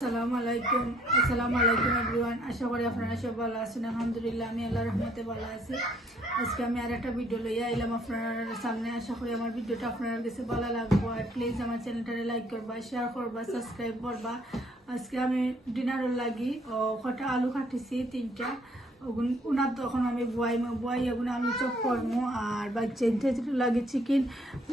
আসসালামু আলাইকুম এভরিওয়ান। আশা করি আপনারা সব ভালো আছেন। আলহামদুলিল্লাহ আমি আল্লাহর রহমতে ভালো আছি। আজকে আমি আর একটা ভিডিও লইয়া আইলাম আপনার সামনে। আশা করি আমার ভিডিওটা আপনার কাছে ভালো লাগবে। আর প্লিজ আমার চ্যানেলটারে লাইক করবা, শেয়ার করবা, সাবস্ক্রাইব করবা। আজকে আমি ডিনারের লাগি কটা আলু কাটিছি, 3টা। উনার তখন আমি বয়াই এগুলো আলু চপ করবো। আর বাচ্চা লাগে চিকেন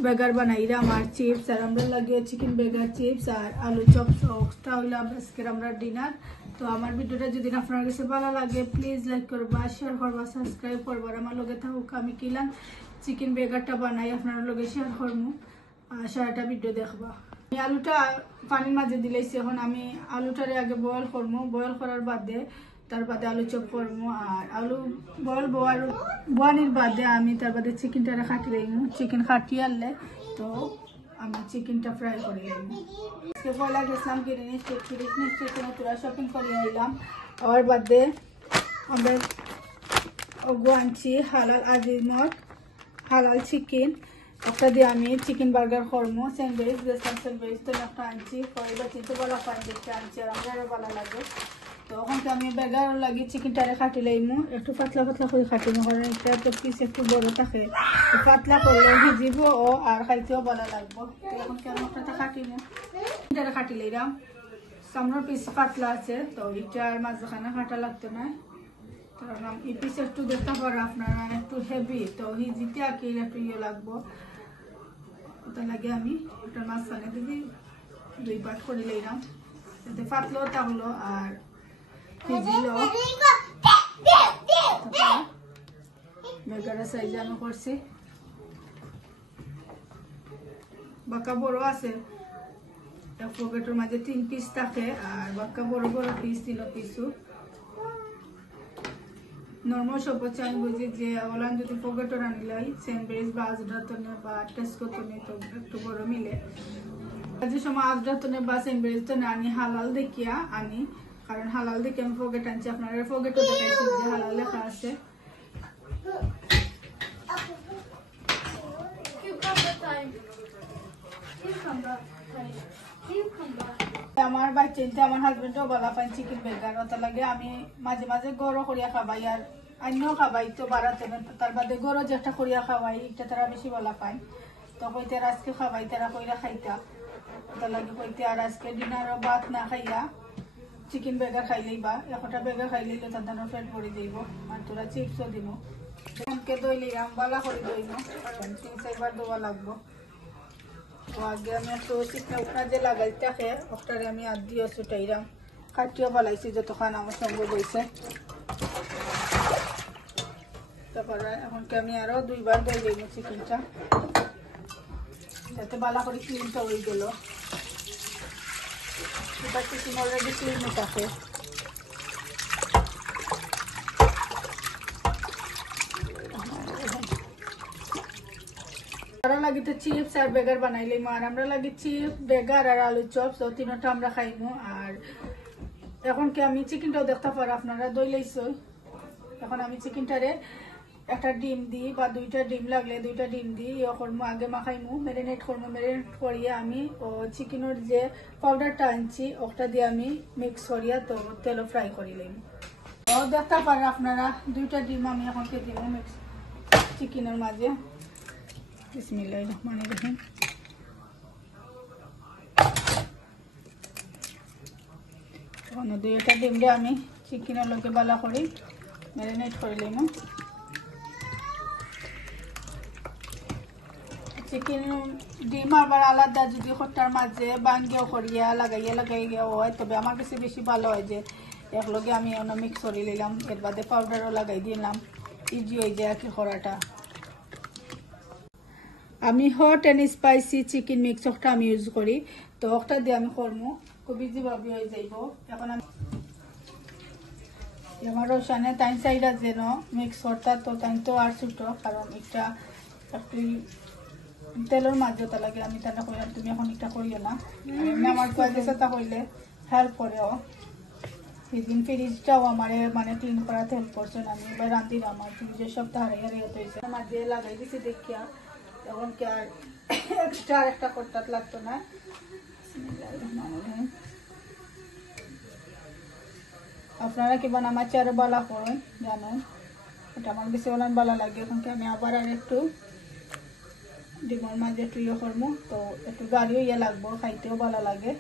বেগার বানাইলাম আর চিপস। আর আমরা লাগিয়ে চিকেন বেগার চিপস আর আলু চপ সবটা হইলো আজকের আমরা ডিনার। তো আমার ভিডিওটা যদি আপনার কাছে ভালো লাগে প্লিজ লাইক করবা, শেয়ার করবা, সাবস্ক্রাইব করবা। আর আমার লগে থাকুক আমি কিলাম চিকেন বেগারটা বানাই আপনার লগে শেয়ার করবো। আর সারাটা ভিডিও দেখবা। আমি আলুটা পানির মাঝে দিলাইছি। এখন আমি আলুটারে আগে বয়েল করবো। বয়েল করার বাদে তার বাদে আলু চপ করবো। আর আলু বয়েল বোয়ানির বাদে আমি তার বাদে চিকেনটা কাটি লাইমু। চিকেন কাটিয়ে আনলে তো আমি চিকেনটা ফ্রাই করে লাইমু। আজকে পয়লা গেছিলাম কিরিনি স্টেশনে তোরা শপিং করে নিলাম। আর বাদে আমরা ওগু আনছি হালাল আজিমত হালাল চিকেন। একটা দিয়ে আমি চিকেন বার্গার করবো। স্যান্ডউইচ গেছিলাম, স্যান্ডউইচ তো একটা আনছি। পয়লা চিনতে ভালো পাই দেখতে আনছি আর আমার আরও ভালো লাগে। তো ওখান থেকে আমি বেগার লাগি চিকেনটারে কাটি লাইমু। একটু পাতলা পাতলা করে কাটিমু, কারণ এটা তো পিস একটু বড় থাকে। পাতলা করলে ভিজিব ও আর খাইতেও ভালো লাগবো। তো এখন কি আমি একটা কাটিমু, চিকেনটারে কাটি লাইলাম। সামনের পিস পাতলা আছে তো এটার মাঝখানে কাটা লাগতো না। কারণ এই পিস একটু দেখতে পারো আপনারা একটু হেভি, তো হিজিতে আঁকি একটু ইয়ে লাগবো। ওটা লাগে আমি ওটার মাঝখানে দিদি 2 পার্ট করে লাইলাম, যাতে পাতলাও থাকলো আর বেগারের সাইজে আমি করছি। বাঁকা বড় আছে, এক পকেটের মাঝে 3 পিস থাকে আর বাঁকা বড় বড় পিস 3 পিসু। নর্মাল সব হচ্ছে আমি বুঝি যে ওলান যদি পকেটর আনিলাই স্যান্ডউইচ বা আজরাতনে বা টেস্কোতনে তো একটু বড় মিলে। যে সময় আজরাতনে বা স্যান্ডউইচ তো না আনি হালাল দেখিয়া আনি, কারণ হালাল দেখে আমি পকেট আনছি। আপনারা পকেটও দেখাইছি যে হালাল লেখা আছে। আমার বাচ্চা আমার হাজবেন্ডও বলা পাই চিকেন বেগার, ওটা লাগে আমি মাঝে মাঝে গরো করিয়া খাবাই আর অন্যও খাবাই। তো বাড়াতে তার বাদে গরো যে একটা করিয়া খাওয়াই এটা তারা বেশি বলা পায়। তো কইতে আজকে খাবাই তারা কইরা খাইতা, ওটা লাগে কইতে আর আজকে ডিনারও ভাত না খাইয়া চিকেন বেগার খাইলেই বা একটা বেগার খাইলেই তো তাদের পেট ভরে যাইব। আর তোরা চিপসও দিব। এমনকে দইলে বালা করে দইব, কারণ 3-4 বার দেওয়া লাগবো। তো আগে আমি একটু চিকনা উকনা যে লাগাইতে থাকে ওটারে আমি আর দিয়েও ছুটাইলাম, কাটিও বালাইছি যতক্ষণ আমার সঙ্গে বইছে। তারপরে এখনকে আমি আরও 2 বার দই দিব চিকেনটা, যাতে বালা করে ক্লিনটা হয়ে গেল। এটা চিকেন অলরেডি ক্লিন থাকে। আমরা লাগি তো চিপস আর বেগার বানাইলে আর আমরা লাগি চিপস বেগার আর আলু চপ, তো 3টা আমরা খাইমু। আর এখন কি আমি চিকেনটাও দেখতে পারো আপনারা দই লাইছ। এখন আমি চিকেনটারে একটা ডিম দিই বা 2টা ডিম লাগলে 2টা ডিম দিই ইয়ে করবো, আগে মাখাইমু, ম্যারিনেট করবো। ম্যারিনেট করিয়ে আমি চিকেনের যে পাউডারটা আনছি ওটা দিয়ে আমি মিক্স করিয়া তো তেলও ফ্রাই করি লাইম। ও দেখতে পারো আপনারা 2টা ডিম আমি এখনকে দিব মিক্স চিকেনের মাঝে। বিসমিল্লাহির রহমানির রহিম। এখন 2টা ডিমরে আমি চিকেনের লগে বালা করি ম্যারিনেট করে লইম। চিকেন ডিম আবার আলাদা যদি খট্টার মাঝে বাঙ্গিও করিয়া লাগাইয়া হয় তবে আমার কাছে বেশি ভালো হয় যে একলগে আমি অন্য মিক্স করে নিলাম, এর বাদে পাউডারও লাগাই দিলাম, ইজি হয়ে যায় আর কি করাটা। আমি hot and spicy chicken mix ওটা আমি ইউজ করি, তো ওটা দিয়ে আমি করবো, খুব ইজিভাবে হয়ে যাইব। এখন আমি আমার রসানে 3-4টা যেন মিক্স করতা, তো তাই তো আর ছুটো, কারণ এটা একটু তেলের মাঝটা লাগে। আমি তাহলে কইলাম তুমি এখন এটা করিও না, আমার পয়সা তা হইলে হেল্প করেও। সেদিন ফ্রিজটাও আমার মানে ক্লিন করাতে হেল্প করছেন। আমি এবার রাঁধি আমার ফ্রিজের সপ্তাহ হারিয়ে হয়েছে মাঝে লাগাই দিছি দেখিয়া, এখন কি আর এক্সট্রা আর একটা করতে লাগতো না। আপনারা কি বানা মাছ আরো বালা করেন জানেন, এটা আমার বেশি অনেক ভালো লাগে। এখন আমি আবার আর একটু ডিমের মাঝে একটু ইয়ে করবো, তো একটু গাড়িও ইয়ে লাগবো, খাইতেও ভালো লাগে।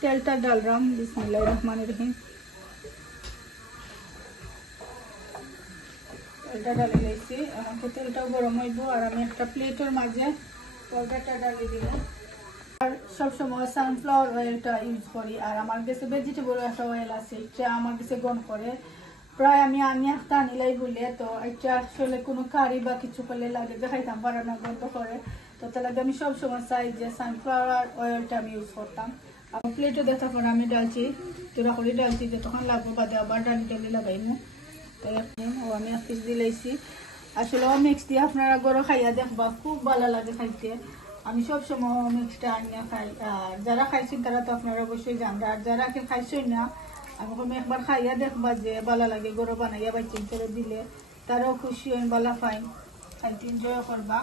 তেলটা ডাললাম, বিসমিল্লাহির রহমানির রহিম। তেলটা ডালি দিয়েছি, এখন তেলটাও গরম হইব আর আমি একটা প্লেটের মাঝে তরকারিটা ডালি দিব। আর সবসময় সানফ্লাওয়ার অয়েলটা ইউজ করি, আর আমার কাছে ভেজিটেবল একটা অয়েল আছে, এটা আমার কাছে গন করে প্রায় আমি একটা আনিলাই বলে, তো এটা আসলে কোনো কারি বা কিছু করলে লাগে যে খাইতাম বাড়ানো গন্ধ করে, তো তাহলে আমি সবসময় চাই যে সানফ্লাওয়ার অয়েলটা আমি ইউজ করতাম। আর প্লেটে দেখার পরে আমি ডালছি, তোরা করে ডালছি, যতক্ষণ লাগবো বাদে আবার ডালি লাগাইমু। তো আমি এক পিস দিলাইছি, আসলে ও মিক্স দিয়ে আপনারা গরো খাইয়া দেখবা, খুব ভালো লাগে খাইতে। আমি সবসময় মিক্সটা আনিয়া খাই, আর যারা খাইছেন তারা তো আপনারা অবশ্যই জানরা, আর যারা খাইছেন না আমি একবার খাইয়া দেখবা যে ভালো লাগে, গরো বানাইয়া বাইচেন করে দিলে তারাও খুশি হইন, ভালো পাইন, খাইতে এনজয় করবা।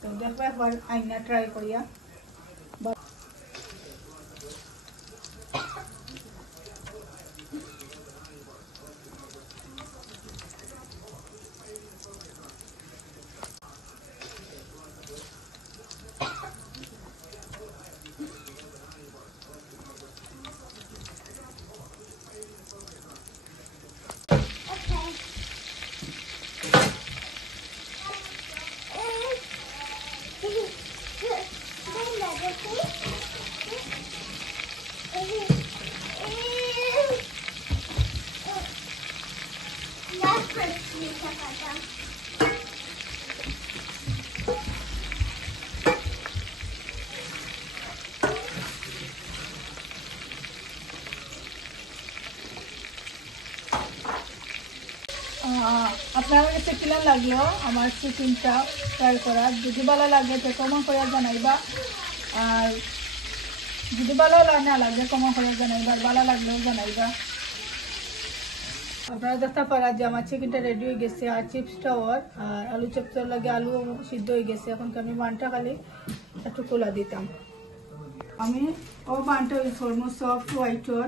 তো দেখবা একবার আইনা ট্রাই করিয়া। আপনার কাছে কিলা লাগলো আমার চিকেনটা ট্রাই করা, যদি ভালো লাগে তো কমন করে জানাইবা, আর যদি ভালো না লাগে কমন করে জানাইবা, আর ভালো লাগলেও জানাইবা। আপনারা দেখতে পারা যে আমার চিকেনটা রেডি হয়ে গেছে, আর চিপসটাও আর আলু চিপসের লাগে আলু সিদ্ধ হয়ে গেছে। এখন আমি বানটা খালি একটু খোলা দিতাম, আমি ও বানটা ইউজ করবো সফট হোয়াইটর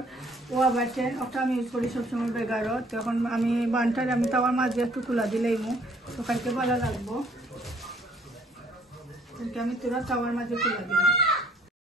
ও বাটেন, ওটা আমি ইউজ করি সবসময় বেগারত। তখন আমি বানটার আমি তাওয়ার মাঝে একটু খোলা দিলেইমু, তো খাইতে ভালো লাগবো, আমি তোরা তাওয়ার মাঝে খোলা দিলাম।